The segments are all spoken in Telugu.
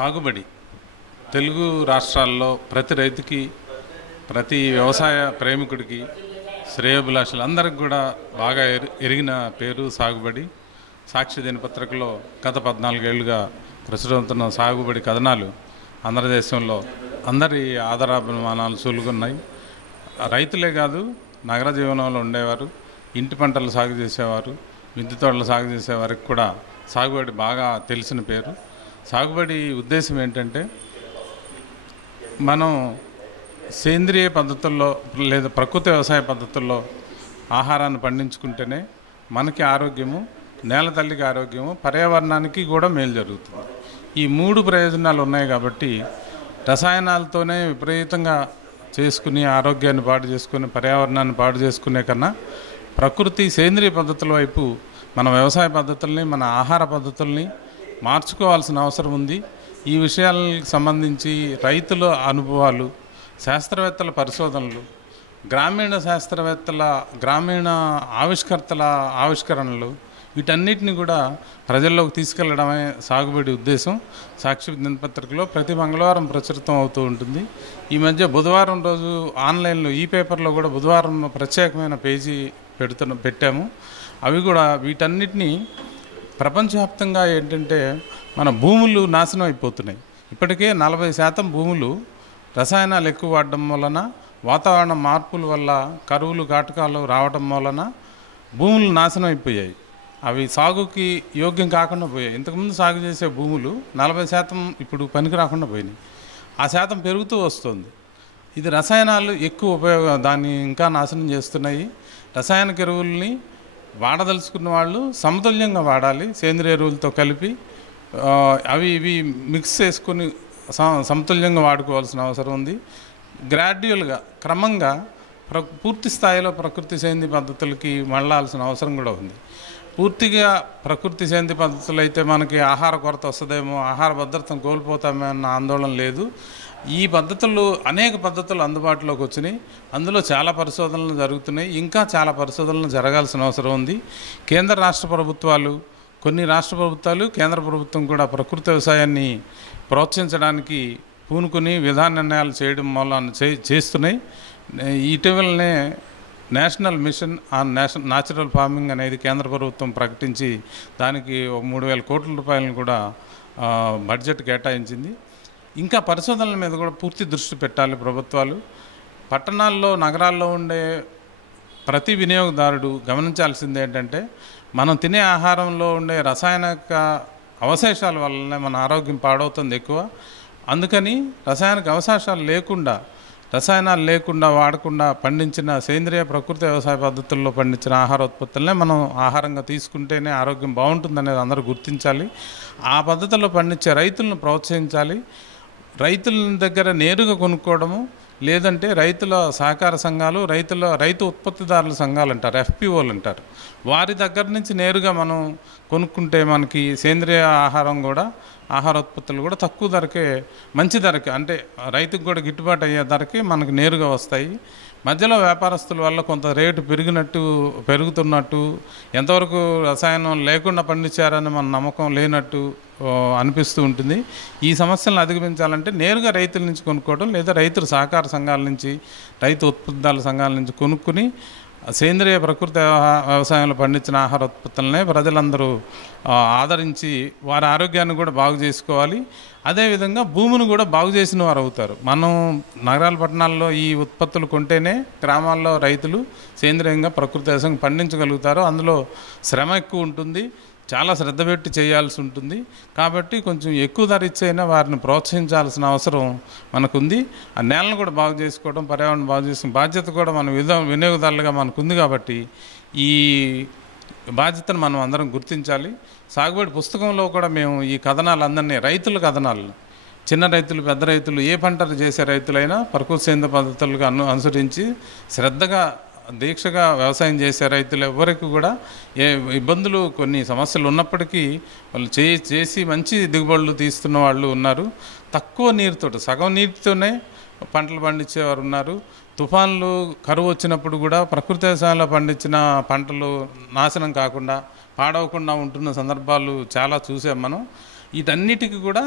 సాగుబడి తెలుగు రాష్ట్రాల్లో ప్రతి రైతుకి, ప్రతి వ్యవసాయ ప్రేమికుడికి, శ్రేయోభిలాషులందరికీ కూడా బాగా ఎరిగిన పేరు సాగుబడి. సాక్షి దినపత్రికలో గత 14 ఏళ్లుగా ప్రచురవుతున్న సాగుబడి కథనాలు ఆంధ్రదేశంలో అందరి ఆదరాభిమానాలు సూలుగున్నాయి. రైతులే కాదు, నగర జీవనంలో ఉండేవారు, ఇంటి పంటలు సాగు చేసేవారు, మిద్దె తోటలు సాగు చేసేవారికి కూడా సాగుబడి బాగా తెలిసిన పేరు. సాగుబడి ఉద్దేశం ఏంటంటే, మనం సేంద్రియ పద్ధతుల్లో లేదా ప్రకృతి వ్యవసాయ పద్ధతుల్లో ఆహారాన్ని పండించుకుంటేనే మనకి ఆరోగ్యము, నేల తల్లికి ఆరోగ్యము, పర్యావరణానికి కూడా మేలు జరుగుతుంది. ఈ 3 ప్రయోజనాలు ఉన్నాయి కాబట్టి రసాయనాలతోనే విపరీతంగా చేసుకుని ఆరోగ్యాన్ని పాడు చేసుకుని పర్యావరణాన్ని పాడు చేసుకునే కన్నా ప్రకృతి సేంద్రియ పద్ధతుల వైపు మన వ్యవసాయ పద్ధతుల్ని, మన ఆహార పద్ధతుల్ని మార్చుకోవాల్సిన అవసరం ఉంది. ఈ విషయాలకు సంబంధించి రైతుల అనుభవాలు, శాస్త్రవేత్తల పరిశోధనలు, గ్రామీణ శాస్త్రవేత్తల, గ్రామీణ ఆవిష్కర్తల ఆవిష్కరణలు, వీటన్నిటిని కూడా ప్రజల్లోకి తీసుకెళ్లడమే సాగుబడి ఉద్దేశం. సాక్షి దినపత్రికలో ప్రతి మంగళవారం ప్రచురితం అవుతూ ఉంటుంది. ఈ మధ్య బుధవారం రోజు ఆన్లైన్లో ఈ పేపర్లో కూడా బుధవారం ప్రత్యేకమైన పేజీ పెట్టాము. అవి కూడా వీటన్నిటినీ ప్రపంచవ్యాప్తంగా ఏంటంటే, మన భూములు నాశనం అయిపోతున్నాయి. ఇప్పటికే 40% భూములు రసాయనాలు ఎక్కువ వాడడం వలన, వాతావరణ మార్పుల వల్ల, కరువులు కాటకాలు రావడం వలన భూములు నాశనం అయిపోయాయి. అవి సాగుకి యోగ్యం కాకుండా పోయాయి. ఇంతకుముందు సాగు చేసే భూములు 40% ఇప్పుడు పనికి రాకుండా పోయినాయి. ఆ శాతం పెరుగుతూ వస్తుంది. ఇది రసాయనాలు ఎక్కువ ఉపయోగం, దాన్ని ఇంకా నాశనం చేస్తున్నాయి. రసాయనిక ఎరువుల్ని వాడదలుచుకున్న వాళ్ళు సమతుల్యంగా వాడాలి. సేంద్రియ ఎరువులతో కలిపి అవి ఇవి మిక్స్ చేసుకుని సమతుల్యంగా వాడుకోవాల్సిన అవసరం ఉంది. గ్రాడ్యువల్గా, క్రమంగా పూర్తి స్థాయిలో ప్రకృతి సేంద్రియ పద్ధతులకి మళ్ళాల్సిన అవసరం కూడా ఉంది. పూర్తిగా ప్రకృతి సేంద్రియ పద్ధతులు అయితే మనకి ఆహార కొరత వస్తుందేమో, ఆహార భద్రతను కోల్పోతామో అన్న ఆందోళన లేదు. ఈ పద్ధతులు, అనేక పద్ధతులు అందుబాటులోకి వచ్చినాయి. అందులో చాలా పరిశోధనలు జరుగుతున్నాయి. ఇంకా చాలా పరిశోధనలు జరగాల్సిన అవసరం ఉంది. కేంద్ర రాష్ట్ర ప్రభుత్వాలు, కొన్ని రాష్ట్ర ప్రభుత్వాలు, కేంద్ర ప్రభుత్వం కూడా ప్రకృతి వ్యవసాయాన్ని ప్రోత్సహించడానికి పూనుకొని విధాన నిర్ణయాలు చేయడం వల్ల చేస్తున్నాయి. ఇటీవలనే national mission on natural farming అనేది కేంద్ర ప్రభుత్వం ప్రకటించి దానికి 3,000 కోట్ల రూపాయలను కూడా బడ్జెట్ కేటాయించింది. ఇంకా పరిశోధనల మీద కూడా పూర్తి దృష్టి పెట్టాలి ప్రభుత్వాలు. పట్టణాల్లో, నగరాల్లో ఉండే ప్రతి వినియోగదారుడు గమనించాల్సింది ఏంటంటే, మనం తినే ఆహారంలో ఉండే రసాయనిక అవశేషాల వల్లనే మన ఆరోగ్యం పాడవుతుంది ఎక్కువ. అందుకని రసాయనాలు లేకుండా వాడకుండా పండించిన సేంద్రియ ప్రకృతి వ్యవసాయ పద్ధతుల్లో పండించిన ఆహార ఉత్పత్తులనే మనం ఆహారంగా తీసుకుంటేనే ఆరోగ్యం బాగుంటుందనేది అందరూ గుర్తించాలి. ఆ పద్ధతుల్లో పండించే రైతులను ప్రోత్సహించాలి. రైతుల దగ్గర నేరుగా కొనుక్కోవడము, లేదంటే రైతుల సహకార సంఘాలు, రైతు ఉత్పత్తిదారుల సంఘాలు అంటారు, FPOలు అంటారు. వారి దగ్గర నుంచి నేరుగా మనం కొనుక్కుంటే మనకి సేంద్రియ ఆహార ఉత్పత్తులు కూడా తక్కువ ధరకే, మంచి ధరకే, అంటే రైతుకు కూడా గిట్టుబాటు అయ్యే ధరకే మనకు నేరుగా వస్తాయి. మధ్యలో వ్యాపారస్తుల వల్ల కొంత రేటు పెరుగుతున్నట్టు, ఎంతవరకు రసాయనం లేకుండా పండించారని మన నమ్మకం లేనట్టు అనిపిస్తూ ఉంటుంది. ఈ సమస్యలను అధిగమించాలంటే నేరుగా రైతుల నుంచి కొనుక్కోవడం, లేదా రైతుల సహకార సంఘాల నుంచి, రైతు ఉత్పత్తిదారుల సంఘాల నుంచి కొనుక్కుని సేంద్రియ ప్రకృతి వ్యవసాయంలో పండించిన ఆహార ఉత్పత్తులనే ప్రజలందరూ ఆదరించి వారి ఆరోగ్యాన్ని కూడా బాగు చేసుకోవాలి. అదేవిధంగా భూమిని కూడా బాగు చేసిన వారు అవుతారు. మనం నగరాల, పట్టణాల్లో ఈ ఉత్పత్తులు కొంటేనే గ్రామాల్లో రైతులు సేంద్రియంగా ప్రకృతి వ్యవసాయం పండించగలుగుతారు. అందులో శ్రమ ఎక్కువ ఉంటుంది, చాలా శ్రద్ధ పెట్టి చేయాల్సి ఉంటుంది. కాబట్టి కొంచెం ఎక్కువ ధర ఇచ్చైనా వారిని ప్రోత్సహించాల్సిన అవసరం మనకుంది. ఆ నేలను కూడా బాగు చేసుకోవడం, పర్యావరణం బాగు చేసుకునే బాధ్యత కూడా మన వినియోగదారులుగా మనకుంది. కాబట్టి ఈ బాధ్యతను మనం అందరం గుర్తించాలి. సాగుబడి పుస్తకంలో కూడా మేము ఈ కథనాలందరినీ, రైతుల కథనాలు, చిన్న రైతులు, పెద్ద రైతులు, ఏ పంటలు చేసే రైతులైనా ప్రకృతి సేంద్రియ పద్ధతులుగా అనుసరించి శ్రద్ధగా, దీక్షగా వ్యవసాయం చేసే రైతులు ఎవరికి కూడా ఏ ఇబ్బందులు, కొన్ని సమస్యలు ఉన్నప్పటికీ వాళ్ళు చేసి మంచి దిగుబడులు తీస్తున్న వాళ్ళు ఉన్నారు. తక్కువ నీరుతో, సగం నీటితోనే పంటలు పండించేవారు ఉన్నారు. తుఫాన్లు, కరువు వచ్చినప్పుడు కూడా ప్రకృతి వ్యవసాయంలో పండించిన పంటలు నాశనం కాకుండా, పాడవకుండా ఉంటున్న సందర్భాలు చాలా చూసాం మనం. వీటన్నిటికీ కూడా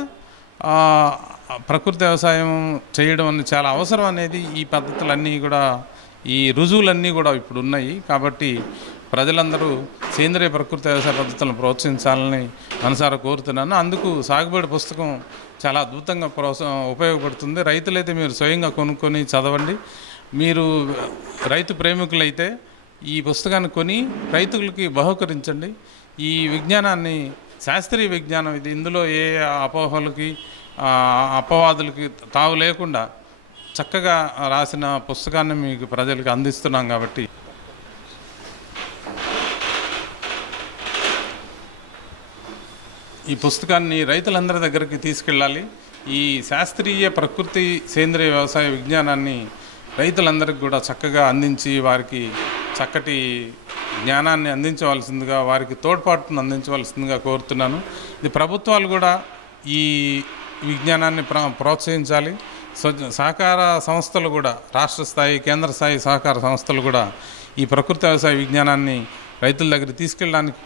ప్రకృతి వ్యవసాయం చేయడం అనేది చాలా అవసరం అనేది ఈ పద్ధతులన్నీ కూడా, ఈ రుజువులన్నీ కూడా ఇప్పుడు ఉన్నాయి. కాబట్టి ప్రజలందరూ సేంద్రియ ప్రకృతి వ్యవసాయ పద్ధతులను ప్రోత్సహించాలని మనసారా కోరుతున్నాను. అందుకు సాగుబడి పుస్తకం చాలా అద్భుతంగా ఉపయోగపడుతుంది. రైతులైతే మీరు స్వయంగా కొనుక్కొని చదవండి. మీరు రైతు ప్రేమికులైతే ఈ పుస్తకాన్ని కొని రైతులకి బహుకరించండి. ఈ విజ్ఞానాన్ని శాస్త్రీయ విజ్ఞానం ఇది, ఇందులో ఏ అపోహలకి అపవాదులకి తావు లేకుండా చక్కగా రాసిన పుస్తకాన్ని మీకు ప్రజలకు అందిస్తున్నాం. కాబట్టి ఈ పుస్తకాన్ని రైతులందరి దగ్గరికి తీసుకెళ్ళాలి. ఈ శాస్త్రీయ ప్రకృతి సేంద్రియ వ్యవసాయ విజ్ఞానాన్ని రైతులందరికీ కూడా చక్కగా అందించి వారికి చక్కటి జ్ఞానాన్ని అందించవలసిందిగా, వారికి తోడ్పాటును అందించవలసిందిగా కోరుతున్నాను. ఇది ప్రభుత్వాలు కూడా ఈ విజ్ఞానాన్ని ప్రోత్సహించాలి. సహకార సంస్థలు కూడా, రాష్ట్ర స్థాయి కేంద్ర స్థాయి సహకార సంస్థలు కూడా ఈ ప్రకృతి వ్యవసాయ విజ్ఞానాన్ని రైతుల దగ్గర తీసుకెళ్ళడానికి